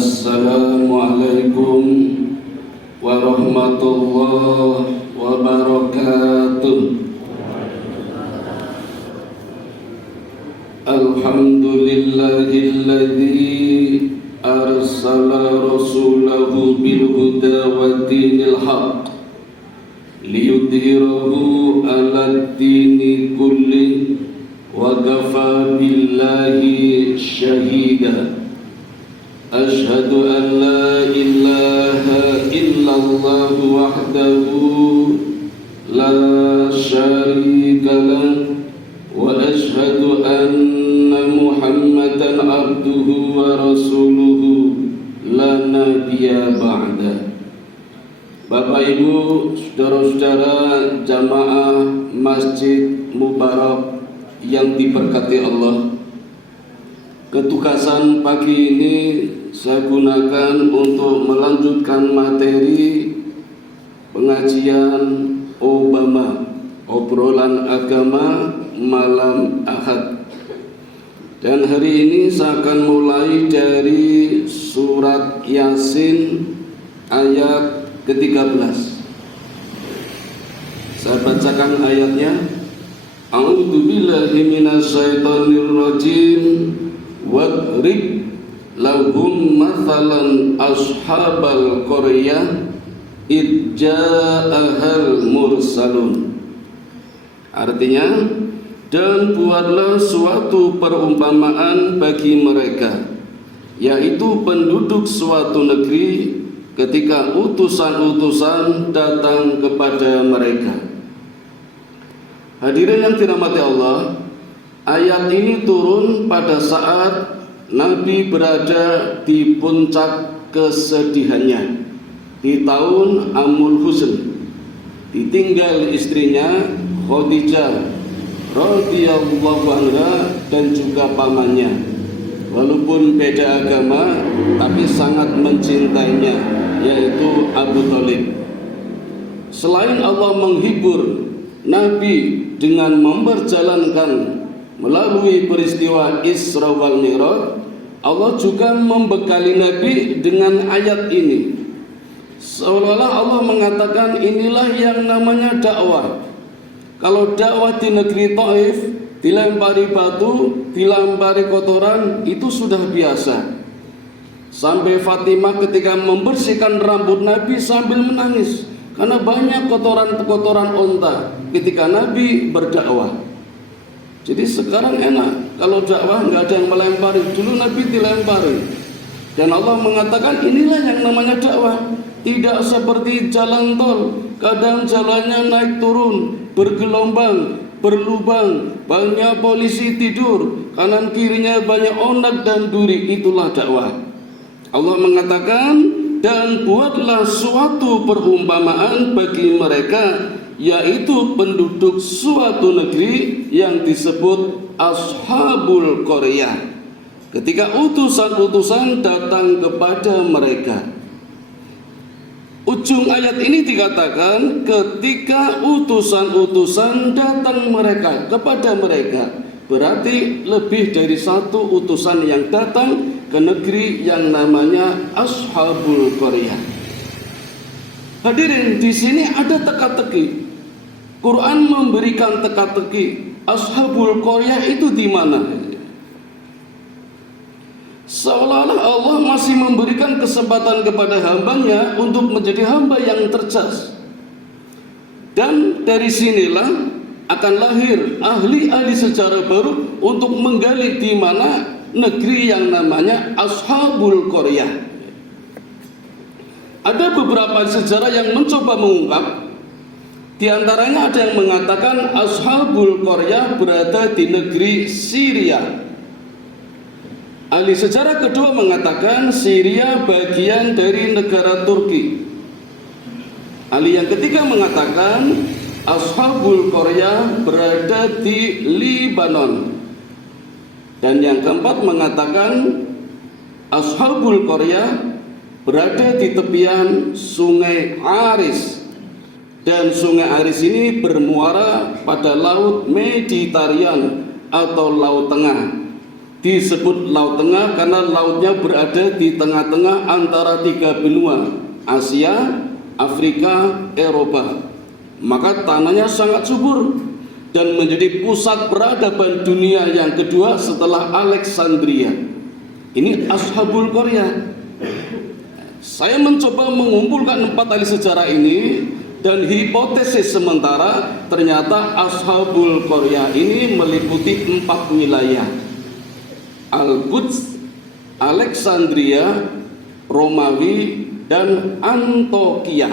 Assalamualaikum warahmatullahi wabarakatuh. Alhamdulillahilladzi arsala rasulahu bil huda wa dinil haq liyudhhirahu 'alad dini kulli wa kafa billahi syahida. Ashhadu an la ilaha illallah wahdahu la syarika lah wa ashhadu anna Muhammadan abduhu wa rasuluhu la nabiyya ba'da. Bapak Ibu, saudara-saudara jamaah Masjid Mubarak yang diberkati Allah, ketugasan pagi ini saya gunakan untuk melanjutkan materi pengajian Obama, obrolan agama malam Ahad. Dan hari ini saya akan mulai dari surat Yasin ayat ke-13. Saya bacakan ayatnya. A'udzu billahi minasyaitonir rajim. Wadrib lahum mathalan ashabal qaryah id ja'ahal mursalun. Artinya, dan buatlah suatu perumpamaan bagi mereka, yaitu penduduk suatu negeri ketika utusan-utusan datang kepada mereka. Hadirin yang dirahmati Allah, ayat ini turun pada saat Nabi berada di puncak kesedihannya di tahun Amul Huzn, ditinggal istrinya Khadijah radhiyallahu anha dan juga pamannya. Walaupun beda agama tapi sangat mencintainya, yaitu Abu Thalib. Selain Allah menghibur Nabi dengan memperjalankan melalui peristiwa Isra wal Mi'raj, Allah juga membekali Nabi dengan ayat ini. Seolah-olah Allah mengatakan inilah yang namanya dakwah. Kalau dakwah di negeri Taif, dilempari batu, dilempari kotoran, itu sudah biasa. Sampai Fatimah ketika membersihkan rambut Nabi sambil menangis karena banyak kotoran-kotoran onta ketika Nabi berdakwah. Jadi sekarang enak, kalau dakwah nggak ada yang melempari. Dulu Nabi dilempari. Dan Allah mengatakan inilah yang namanya dakwah. Tidak seperti jalan tol, kadang jalannya naik turun, bergelombang, berlubang, banyak polisi tidur, kanan kirinya banyak onak dan duri. Itulah dakwah. Allah mengatakan, dan buatlah suatu perumpamaan bagi mereka, yaitu penduduk suatu negeri yang disebut Ashabul Qaryah, ketika utusan-utusan datang kepada mereka. Ujung ayat ini dikatakan ketika utusan-utusan datang mereka kepada mereka, berarti lebih dari satu utusan yang datang ke negeri yang namanya Ashabul Qaryah. Hadirin, di sini ada teka-teki. Quran memberikan teka-teki. Ashabul Qaryah itu di mana? Seolah-olah Allah masih memberikan kesempatan kepada hambanya untuk menjadi hamba yang cerdas. Dan dari sinilah akan lahir ahli-ahli sejarah baru untuk menggali di mana negeri yang namanya Ashabul Qaryah. Ada beberapa sejarah yang mencoba mengungkap. Di antaranya ada yang mengatakan Ashabul Qaryah berada di negeri Syria. Ahli sejarah kedua mengatakan Syria bagian dari negara Turki. Ahli yang ketiga mengatakan Ashabul Qaryah berada di Lebanon. Dan yang keempat mengatakan Ashabul Qaryah berada di tepian Sungai Aris. Dan Sungai Aris ini bermuara pada Laut Mediterania atau Laut Tengah. Disebut Laut Tengah karena lautnya berada di tengah-tengah antara tiga benua, Asia, Afrika, Eropa. Maka tanahnya sangat subur dan menjadi pusat peradaban dunia yang kedua setelah Alexandria. Ini Ashabul Qaryah. Saya mencoba mengumpulkan 4 ahli sejarah ini, dan hipotesis sementara ternyata Ashabul Qaryah ini meliputi 4 wilayah: Al-Quds, Alexandria, Romawi, dan Antokia.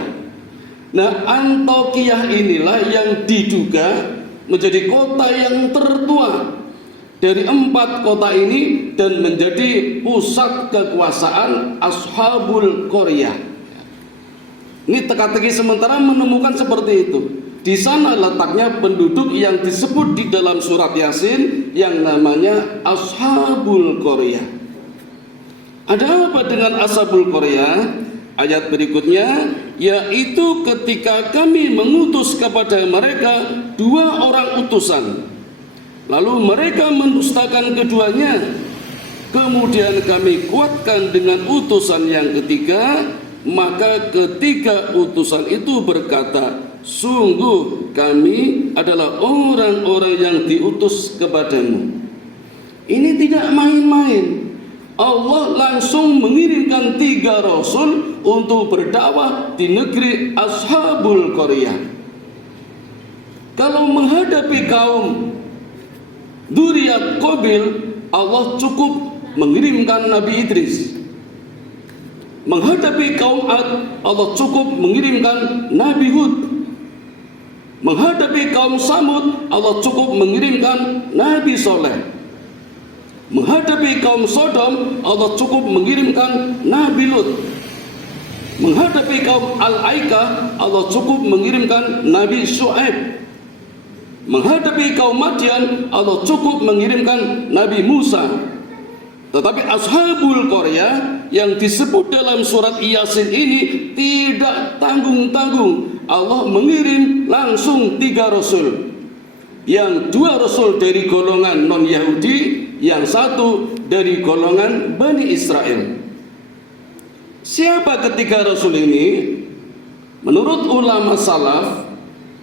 Nah, Antokia inilah yang diduga menjadi kota yang tertua dari 4 kota ini dan menjadi pusat kekuasaan Ashabul Qaryah. Ini teka-teki sementara menemukan seperti itu. Di sana letaknya penduduk yang disebut di dalam surat Yasin yang namanya Ashabul Qaryah. Ada apa dengan Ashabul Qaryah? Ayat berikutnya, yaitu ketika kami mengutus kepada mereka 2 orang utusan, lalu mereka mendustakan keduanya. Kemudian kami kuatkan dengan utusan yang ketiga, maka ketiga utusan itu berkata, sungguh kami adalah orang-orang yang diutus kepadamu. Ini tidak main-main. Allah langsung mengirimkan 3 rasul untuk berdakwah di negeri Ashabul Qaryah. Kalau menghadapi kaum Dzurriyyat Qabil, Allah cukup mengirimkan Nabi Idris. Menghadapi kaum Ad, Allah cukup mengirimkan Nabi Hud. Menghadapi kaum Samud, Allah cukup mengirimkan Nabi Soleh. Menghadapi kaum Sodom, Allah cukup mengirimkan Nabi Lut. Menghadapi kaum Al-Aikah, Allah cukup mengirimkan Nabi Syuaib. Menghadapi kaum Madian, Allah cukup mengirimkan Nabi Musa. Tetapi Ashabul Qaryah yang disebut dalam surat Yasin ini tidak tanggung-tanggung. Allah mengirim langsung 3 rasul. Yang 2 rasul dari golongan non-Yahudi, yang 1 dari golongan Bani Israel. Siapa ketiga rasul ini? Menurut ulama salaf,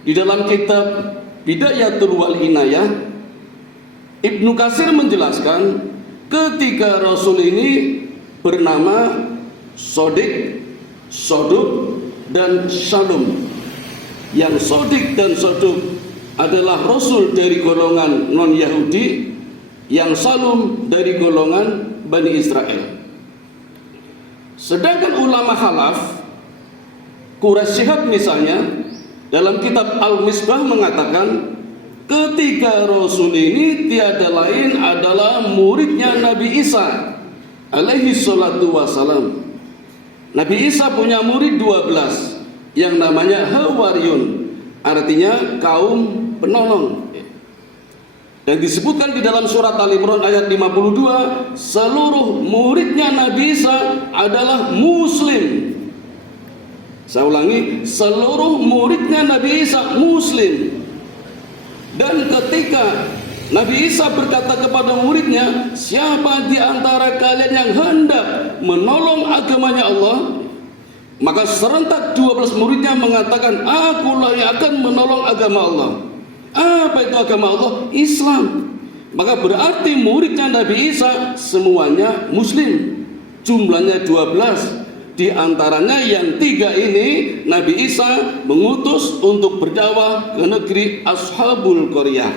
di dalam kitab Bidayatul wal Inayah, Ibnu Katsir menjelaskan ketiga rasul ini bernama Sodik, Soduk, dan Shalom. Yang Sodik dan Soduk adalah rasul dari golongan non-Yahudi, yang Salum dari golongan Bani Israel. Sedangkan ulama khalaf, Quraisy Shihab misalnya, dalam kitab Al-Misbah mengatakan ketiga rasul ini tiada lain adalah muridnya Nabi Isa alaihi salatu wassalam. Nabi Isa punya murid 12 yang namanya Hawariyun, artinya kaum penolong. Dan disebutkan di dalam surat Al-Imran ayat 52, seluruh muridnya Nabi Isa adalah muslim. Saya ulangi, seluruh muridnya Nabi Isa muslim. Dan ketika Nabi Isa berkata kepada muridnya, siapa di antara kalian yang hendak menolong agamanya Allah? Maka serentak 12 muridnya mengatakan, akulah yang akan menolong agama Allah. Apa itu agama Allah? Islam. Maka berarti muridnya Nabi Isa semuanya muslim. Jumlahnya 12. Di antaranya yang 3 ini Nabi Isa mengutus untuk berdakwah ke negeri Ashabul Qaryah.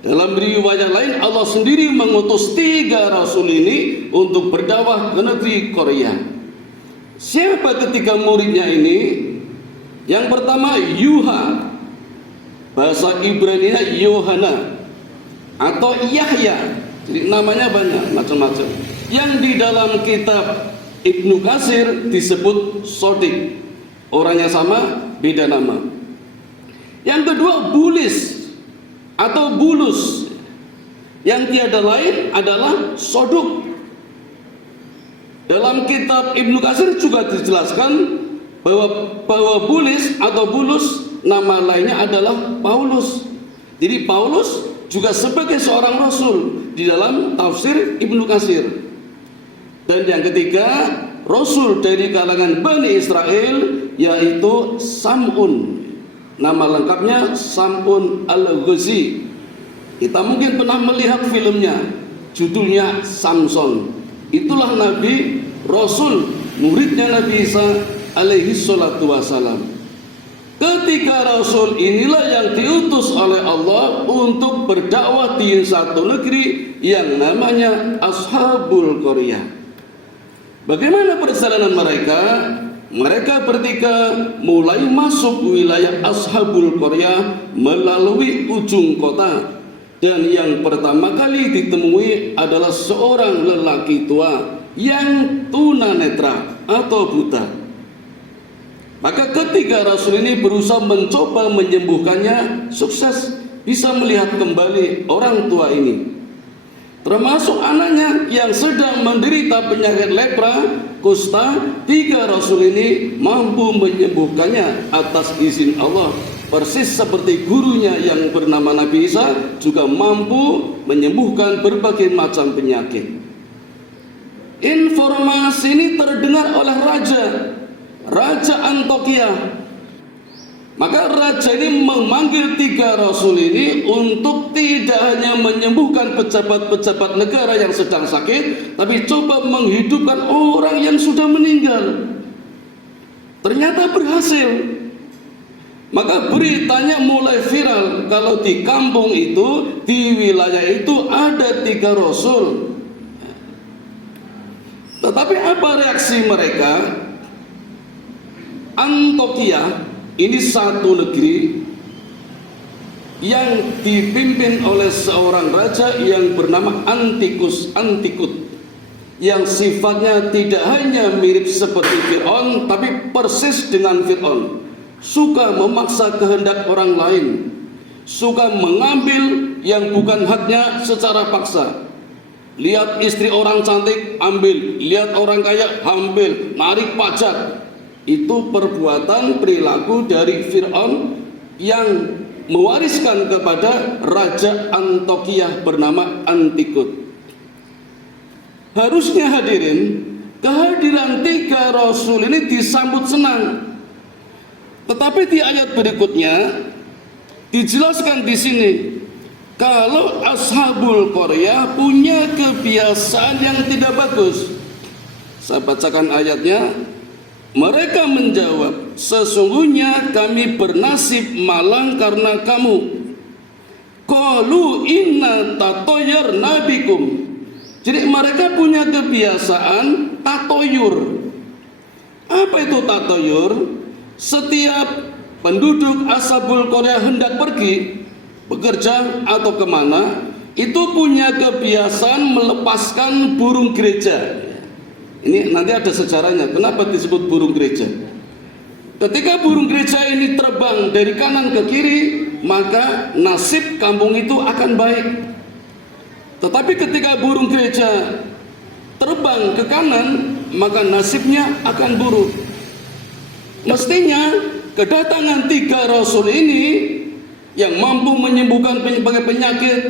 Dalam riwayat lain Allah sendiri mengutus 3 rasul ini untuk berdakwah ke negeri Qaryah. Siapa ketiga muridnya ini? Yang pertama Yuha, bahasa Ibrani Yohana atau Yahya, jadi namanya banyak macam-macam. Yang di dalam kitab Ibnu Katsir disebut Sodik, orangnya sama, beda nama. Yang kedua Bulis atau Bulus, yang tiada lain adalah Soduk. Dalam kitab Ibnu Katsir juga dijelaskan bahwa Bulis atau Bulus nama lainnya adalah Paulus. Jadi Paulus juga sebagai seorang rasul di dalam tafsir Ibnu Katsir. Dan yang ketiga, rasul dari kalangan Bani Israel, yaitu Sam'un. Nama lengkapnya Sam'un Al-Ghazi. Kita mungkin pernah melihat filmnya, judulnya Samson. Itulah Nabi Rasul, muridnya Nabi Isa alaihi salatu wassalam. Ketiga rasul inilah yang diutus oleh Allah untuk berdakwah di satu negeri yang namanya Ashabul Qaryah. Bagaimana perjalanan mereka? Mereka bertiga mulai masuk wilayah Ashabul Qaryah melalui ujung kota. Dan yang pertama kali ditemui adalah seorang lelaki tua yang tunanetra atau buta. Maka ketiga rasul ini berusaha mencoba menyembuhkannya, sukses, bisa melihat kembali orang tua ini. Termasuk anaknya yang sedang menderita penyakit lepra, kusta. Tiga rasul ini mampu menyembuhkannya atas izin Allah. Persis seperti gurunya yang bernama Nabi Isa juga mampu menyembuhkan berbagai macam penyakit. Informasi ini terdengar oleh Raja Antiokhia. Maka raja ini memanggil tiga rasul ini untuk tidak hanya menyembuhkan pejabat-pejabat negara yang sedang sakit, tapi coba menghidupkan orang yang sudah meninggal. Ternyata berhasil. Maka beritanya mulai viral kalau di kampung itu, di wilayah itu ada tiga rasul. Tetapi apa reaksi mereka? Antiokhia ini satu negeri yang dipimpin oleh seorang raja yang bernama Antikut, yang sifatnya tidak hanya mirip seperti Fir'aun, tapi persis dengan Fir'aun. Suka memaksa kehendak orang lain, suka mengambil yang bukan haknya secara paksa. Lihat istri orang cantik, ambil. Lihat orang kaya, ambil. Narik pajak. Itu perbuatan perilaku dari Fir'aun yang mewariskan kepada Raja Antiokhia bernama Antikut. Harusnya hadirin, kehadiran tiga rasul ini disambut senang. Tetapi di ayat berikutnya dijelaskan di sini kalau Ashabul Qaryah punya kebiasaan yang tidak bagus. Saya bacakan ayatnya. Mereka menjawab, sesungguhnya kami bernasib malang karena kamu. Qalu inna tatoyarna bikum. Jadi mereka punya kebiasaan tatoyur. Apa itu tatoyur? Setiap penduduk Ashabul Qaryah hendak pergi bekerja atau kemana, itu punya kebiasaan melepaskan burung gereja. Ini nanti ada sejarahnya kenapa disebut burung gereja. Ketika burung gereja ini terbang dari kanan ke kiri, maka nasib kampung itu akan baik. Tetapi ketika burung gereja terbang ke kanan, maka nasibnya akan buruk. Mestinya kedatangan tiga rasul ini yang mampu menyembuhkan berbagai penyakit,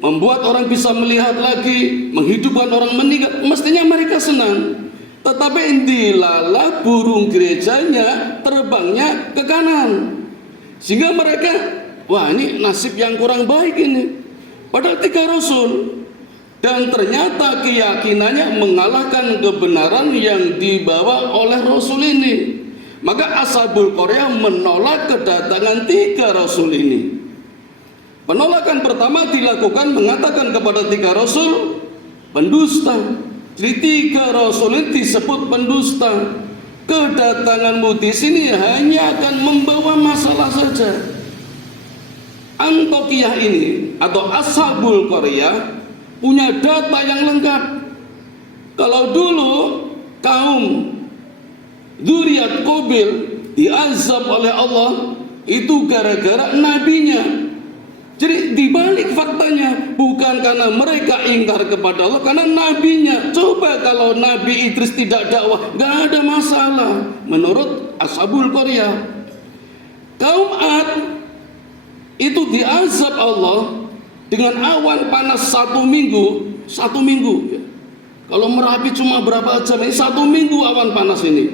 membuat orang bisa melihat lagi, menghidupkan orang meninggal, mestinya mereka senang. Tetapi dilalah burung gerejanya terbangnya ke kanan, sehingga mereka, wah ini nasib yang kurang baik ini. Padahal tiga rasul, dan ternyata keyakinannya mengalahkan kebenaran yang dibawa oleh rasul ini. Maka Ashabul Qaryah menolak kedatangan tiga rasul ini. Penolakan pertama dilakukan mengatakan kepada tiga rasul pendusta. Jadi tiga rasul ini disebut pendusta. Kedatanganmu di sini hanya akan membawa masalah saja. Antiokhia ini atau Ashabul Qaryah punya data yang lengkap. Kalau dulu kaum Dzurriyyat Qabil diazab oleh Allah itu gara-gara nabinya. Jadi dibalik faktanya bukan karena mereka ingkar kepada Allah, karena nabinya. Coba kalau Nabi Idris tidak dakwah, nggak ada masalah menurut Ashabul Qaryah. Kaum Ad itu diazab Allah dengan awan panas satu minggu ya. Kalau Merapi cuma berapa jam, ini 1 minggu awan panas ini,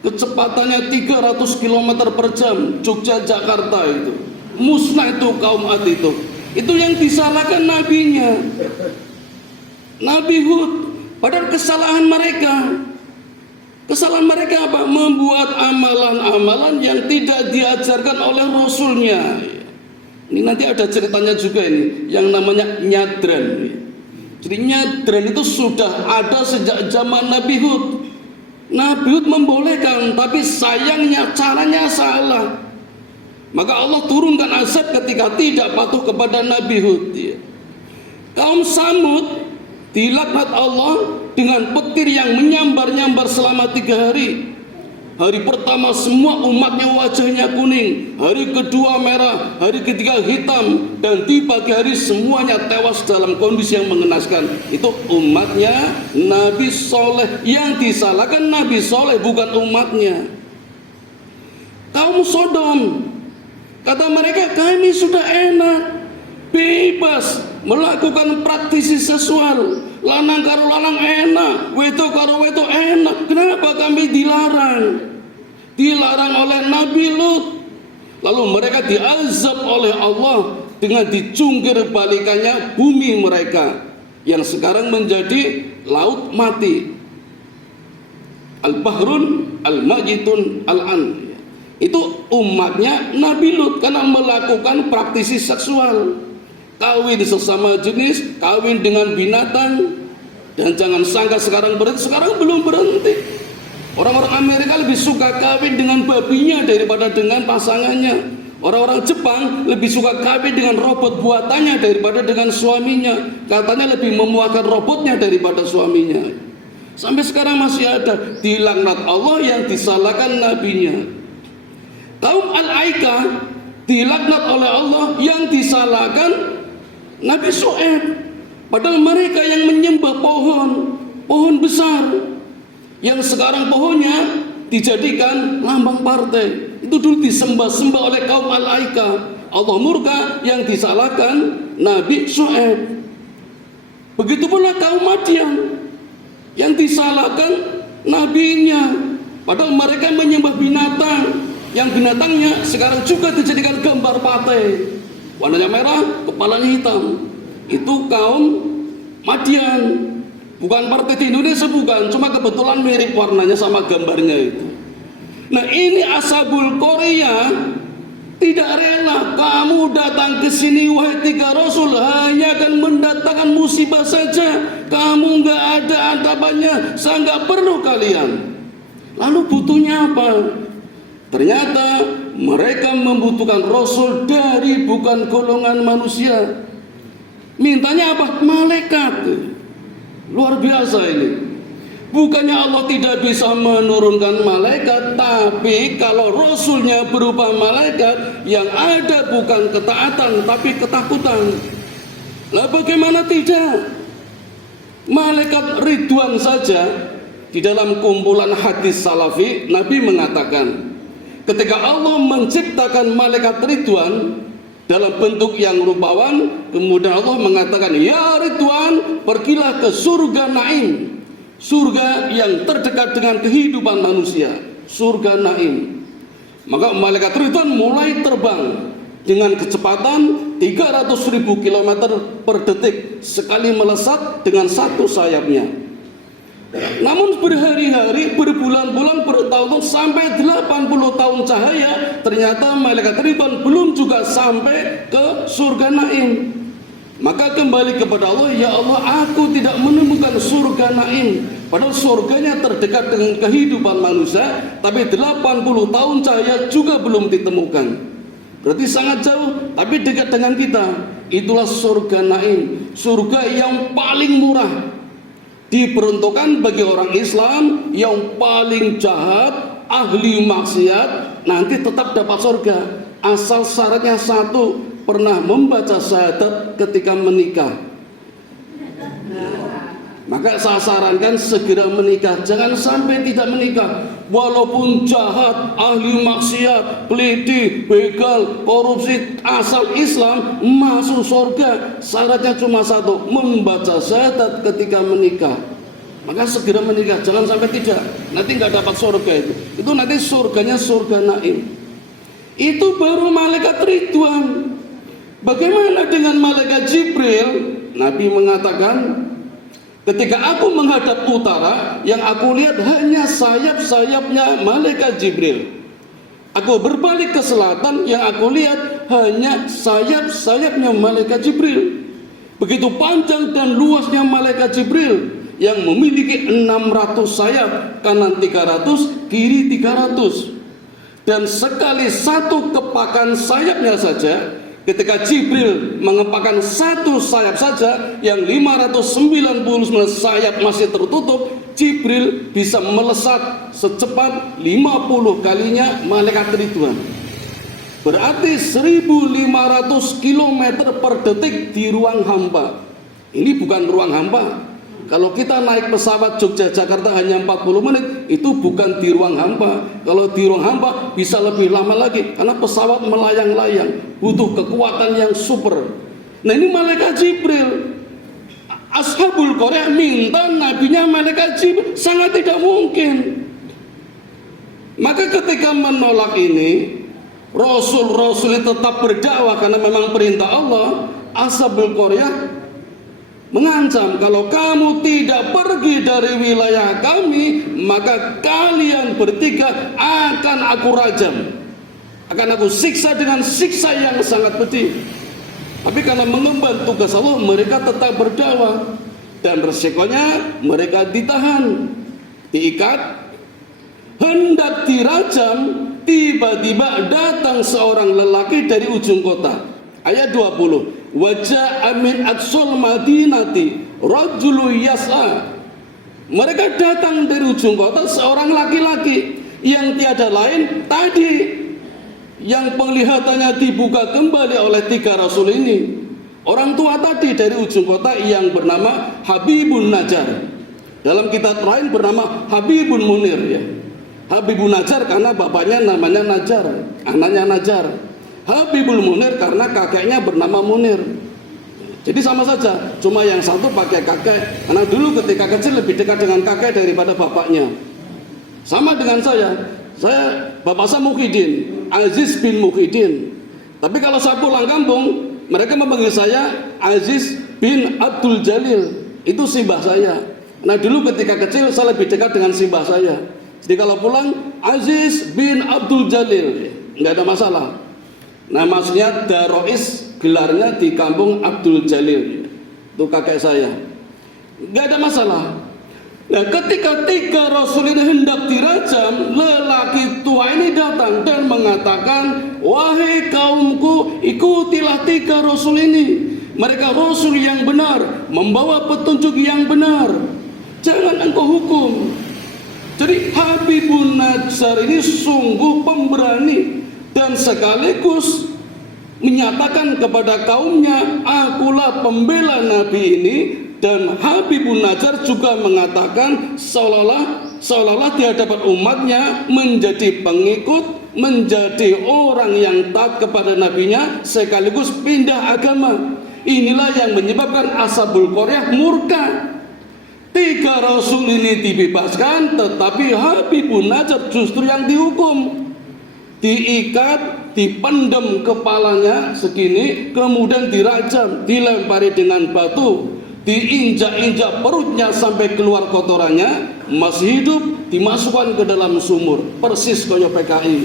kecepatannya 300 km per jam. Jogja Jakarta itu musnah, itu kaum Ad itu yang disalahkan nabinya, Nabi Hud. Padahal kesalahan mereka apa? Membuat amalan-amalan yang tidak diajarkan oleh Rasulnya. Ini nanti ada ceritanya juga ini, yang namanya nyadran. Jadi nyadran itu sudah ada sejak zaman Nabi Hud. Nabi Hud membolehkan, tapi sayangnya caranya salah. Maka Allah turunkan azab ketika tidak patuh kepada Nabi Hud. Kaum Samud dilaknat Allah dengan petir yang menyambar-nyambar selama 3 hari. Hari pertama semua umatnya wajahnya kuning, hari kedua merah, hari ketiga hitam, dan di pagi hari semuanya tewas dalam kondisi yang mengenaskan. Itu umatnya Nabi Soleh. Yang disalahkan Nabi Soleh, bukan umatnya. Kaum Sodom, kata mereka, kami sudah enak, bebas melakukan praktisi seksual, lanang karo lanang enak, wedok karo wedok enak. Kenapa kami dilarang? Dilarang oleh Nabi Lut. Lalu mereka diazab oleh Allah dengan dicungkir balikannya bumi mereka, yang sekarang menjadi laut mati. Al-Bahrun Al-Majitun Al-An. Itu umatnya Nabi Lut karena melakukan praktisi seksual, kawin sesama jenis, kawin dengan binatang. Dan jangan sangka sekarang berhenti, sekarang belum berhenti. Orang-orang Amerika lebih suka kawin dengan babinya daripada dengan pasangannya. Orang-orang Jepang lebih suka kawin dengan robot buatannya daripada dengan suaminya. Katanya lebih memuaskan robotnya daripada suaminya. Sampai sekarang masih ada. Dilaknat Allah, yang disalahkan nabinya. Kaum Al-Aika dilaknat oleh Allah, yang disalahkan Nabi Syuaib. Padahal mereka yang menyembah pohon besar, yang sekarang pohonnya dijadikan lambang partai. Itu dulu disembah-sembah oleh kaum Al-Aika. Allah murka, yang disalahkan Nabi Syuaib. Begitu pula kaum Madian, yang disalahkan nabinya. Padahal mereka menyembah binatang, yang binatangnya sekarang juga dijadikan gambar partai. Warnanya merah, kepalanya hitam. Itu kaum Madian. Bukan partai di Indonesia, bukan, cuma kebetulan mirip warnanya sama gambarnya itu. Nah, ini Ashabul Korea tidak rela kamu datang ke sini wahai 3 rasul, hanya akan mendatangkan musibah saja. Kamu nggak ada adabannya, saya nggak perlu kalian. Lalu butuhnya apa? Ternyata mereka membutuhkan rasul dari bukan golongan manusia. Mintanya apa? Malaikat. Luar biasa ini. Bukannya Allah tidak bisa menurunkan malaikat, tapi kalau rasulnya berupa malaikat, yang ada bukan ketaatan tapi ketakutan. Lah bagaimana tidak? Malaikat Ridwan saja, di dalam kumpulan hadis salafi, Nabi mengatakan, ketika Allah menciptakan malaikat Ridwan dalam bentuk yang rupawan, kemudian Allah mengatakan, ya Ridwan, pergilah ke surga Naim, surga yang terdekat dengan kehidupan manusia, surga Naim. Maka malaikat Ridwan mulai terbang dengan kecepatan 300.000 km per detik, sekali melesat dengan satu sayapnya. Namun berhari-hari, berbulan-bulan, bertahun-tahun, sampai 80 tahun cahaya, ternyata malaikat Ridwan belum juga sampai ke surga Naim. Maka kembali kepada Allah, ya Allah, aku tidak menemukan surga Naim. Padahal surganya terdekat dengan kehidupan manusia, tapi 80 tahun cahaya juga belum ditemukan. Berarti sangat jauh, tapi dekat dengan kita. Itulah surga Naim, surga yang paling murah, diperuntukkan bagi orang Islam yang paling jahat, ahli maksiat, nanti tetap dapat surga, asal syaratnya satu, pernah membaca syahadat ketika menikah. Maka saya sarankan segera menikah, jangan sampai tidak menikah. Walaupun jahat, ahli maksiat, peliti, begal, korupsi, asal Islam masuk surga. Syaratnya cuma satu, membaca syahadat ketika menikah. Maka segera menikah, jangan sampai tidak. Nanti nggak dapat surga itu. Itu nanti surganya surga naim. Itu baru malaikat Ridwan. Bagaimana dengan malaikat Jibril? Nabi mengatakan, ketika aku menghadap utara, yang aku lihat hanya sayap-sayapnya malaikat Jibril. Aku berbalik ke selatan, yang aku lihat hanya sayap-sayapnya malaikat Jibril. Begitu panjang dan luasnya malaikat Jibril, yang memiliki 600 sayap, kanan 300, kiri 300. Dan sekali satu kepakan sayapnya saja, ketika Jibril mengepakkan satu sayap saja, yang 599 sayap masih tertutup, Jibril bisa melesat secepat 50 kalinya malaikat Ridwan. Berarti 1500 km per detik di ruang hampa. Ini bukan ruang hampa. Kalau kita naik pesawat Jogja-Jakarta hanya 40 menit, itu bukan di ruang hampa. Kalau di ruang hampa bisa lebih lama lagi, karena pesawat melayang-layang, butuh kekuatan yang super. Nah ini malaikat Jibril. Ashabul Qaryah minta nabinya malaikat Jibril, sangat tidak mungkin. Maka ketika menolak ini, Rasul-Rasul tetap berdakwah karena memang perintah Allah. Ashabul Qaryah mengancam, kalau kamu tidak pergi dari wilayah kami, maka kalian bertiga akan aku rajam, akan aku siksa dengan siksa yang sangat pedih. Tapi karena mengemban tugas Allah, mereka tetap berdakwah, dan resikonya mereka ditahan, diikat, hendak dirajam. Tiba-tiba datang seorang lelaki dari ujung kota. Ayat 20, wajah amin aqsal madinati rajulu yas'a. Mereka datang dari ujung kota, seorang laki-laki yang tiada lain tadi, yang penglihatannya dibuka kembali oleh 3 rasul ini. Orang tua tadi dari ujung kota yang bernama Habibun Najjar. Dalam kitab lain bernama Habibun Munir, ya. Habibun Najjar karena bapaknya namanya Najjar, anaknya Najjar. Habibul Munir karena kakeknya bernama Munir. Jadi sama saja, cuma yang satu pakai kakek, karena dulu ketika kecil lebih dekat dengan kakek daripada bapaknya. Sama dengan saya bapak saya Muhyiddin, Aziz bin Muhyiddin. Tapi kalau saya pulang kampung, mereka memanggil saya Aziz bin Abdul Jalil. Itu simbah saya. Nah dulu ketika kecil saya lebih dekat dengan simbah saya. Jadi kalau pulang Aziz bin Abdul Jalil, nggak ada masalah. Nah maksudnya Darois gelarnya di kampung Abdul Jalil, itu kakek saya, nggak ada masalah. Nah ketika 3 rasul ini hendak dirajam, lelaki tua ini datang dan mengatakan, wahai kaumku, ikutilah 3 rasul ini. Mereka rasul yang benar, membawa petunjuk yang benar, jangan engkau hukum. Jadi Habibun Najjar ini sungguh pemberani dan sekaligus menyatakan kepada kaumnya, akulah pembela Nabi ini. Dan Habibun Najjar juga mengatakan seolah-olah di hadapan umatnya menjadi pengikut, menjadi orang yang taat kepada nabinya, sekaligus pindah agama. Inilah yang menyebabkan Ashabul Qaryah murka. 3 rasul ini dibebaskan, tetapi Habibun Najjar justru yang dihukum. Diikat, dipendam kepalanya segini, kemudian dirajam, dilempari dengan batu, diinjak-injak perutnya sampai keluar kotorannya, masih hidup, dimasukkan ke dalam sumur, persis kayak PKI.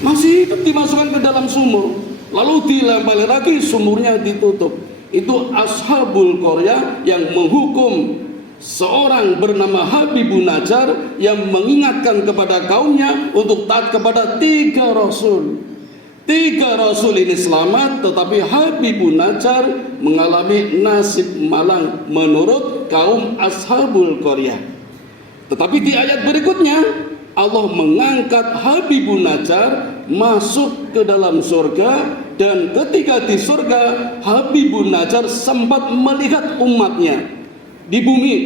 Masih hidup dimasukkan ke dalam sumur, lalu dilempari lagi, sumurnya ditutup. Itu Ashabul Qaryah yang menghukum seorang bernama Habibun Najjar yang mengingatkan kepada kaumnya untuk taat kepada 3 rasul. 3 rasul ini selamat, tetapi Habibun Najjar mengalami nasib malang menurut kaum Ashabul Qaryah. Tetapi di ayat berikutnya Allah mengangkat Habibun Najjar masuk ke dalam surga, dan ketika di surga Habibun Najjar sempat melihat umatnya. di bumi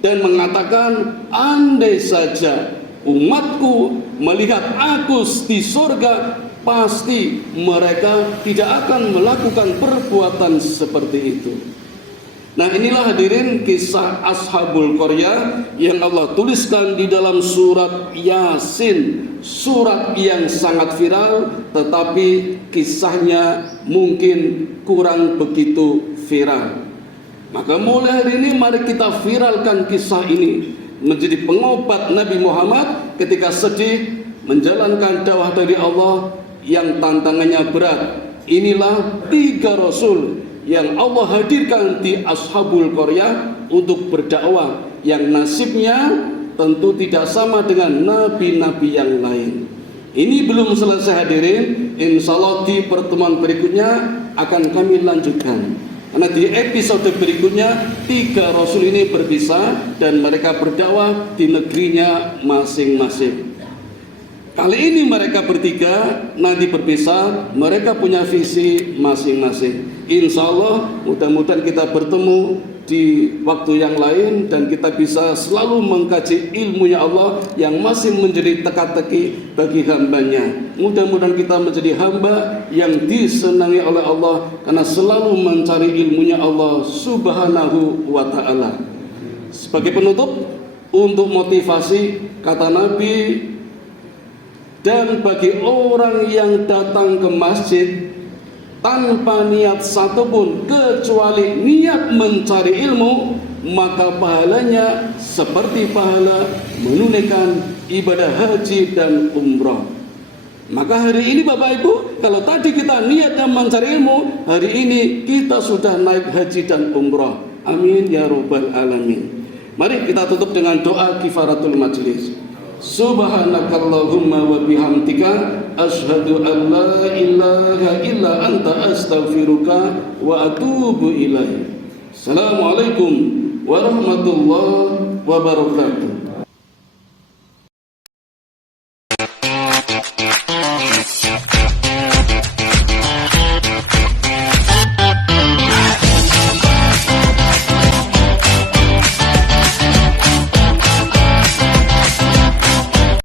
dan mengatakan, andai saja umatku melihat aku di surga, pasti mereka tidak akan melakukan perbuatan seperti itu. Nah, inilah hadirin kisah Ashabul Qaryah yang Allah tuliskan di dalam surat Yasin, surat yang sangat viral, tetapi kisahnya mungkin kurang begitu viral. Maka mulai hari ini mari kita viralkan kisah ini menjadi pengobat Nabi Muhammad ketika sedih menjalankan dakwah dari Allah yang tantangannya berat. Inilah 3 rasul yang Allah hadirkan di Ashabul Qaryah untuk berdakwah, yang nasibnya tentu tidak sama dengan nabi-nabi yang lain. Ini belum selesai hadirin, insya Allah di pertemuan berikutnya akan kami lanjutkan. Karena di episode berikutnya 3 rasul ini berpisah dan mereka berdakwah di negerinya masing-masing. Kali ini mereka bertiga, nanti berpisah, mereka punya visi masing-masing. Insya Allah mudah-mudahan kita bertemu di waktu yang lain dan kita bisa selalu mengkaji ilmunya Allah yang masih menjadi teka-teki bagi hambanya. Mudah-mudahan kita menjadi hamba yang disenangi oleh Allah karena selalu mencari ilmunya Allah Subhanahu wa ta'ala. Sebagai penutup, untuk motivasi, kata Nabi, dan bagi orang yang datang ke masjid tanpa niat satupun kecuali niat mencari ilmu, maka pahalanya seperti pahala menunaikan ibadah haji dan umrah. Maka hari ini Bapak Ibu, kalau tadi kita niat dan mencari ilmu, hari ini kita sudah naik haji dan umrah. Amin ya rabbal alamin. Mari kita tutup dengan doa kifaratul majlis. Subhanakallahumma wa bihamdika asyhadu an la ilaha illa anta astaghfiruka wa atubu ilaik. Assalamualaikum warahmatullahi wabarakatuh.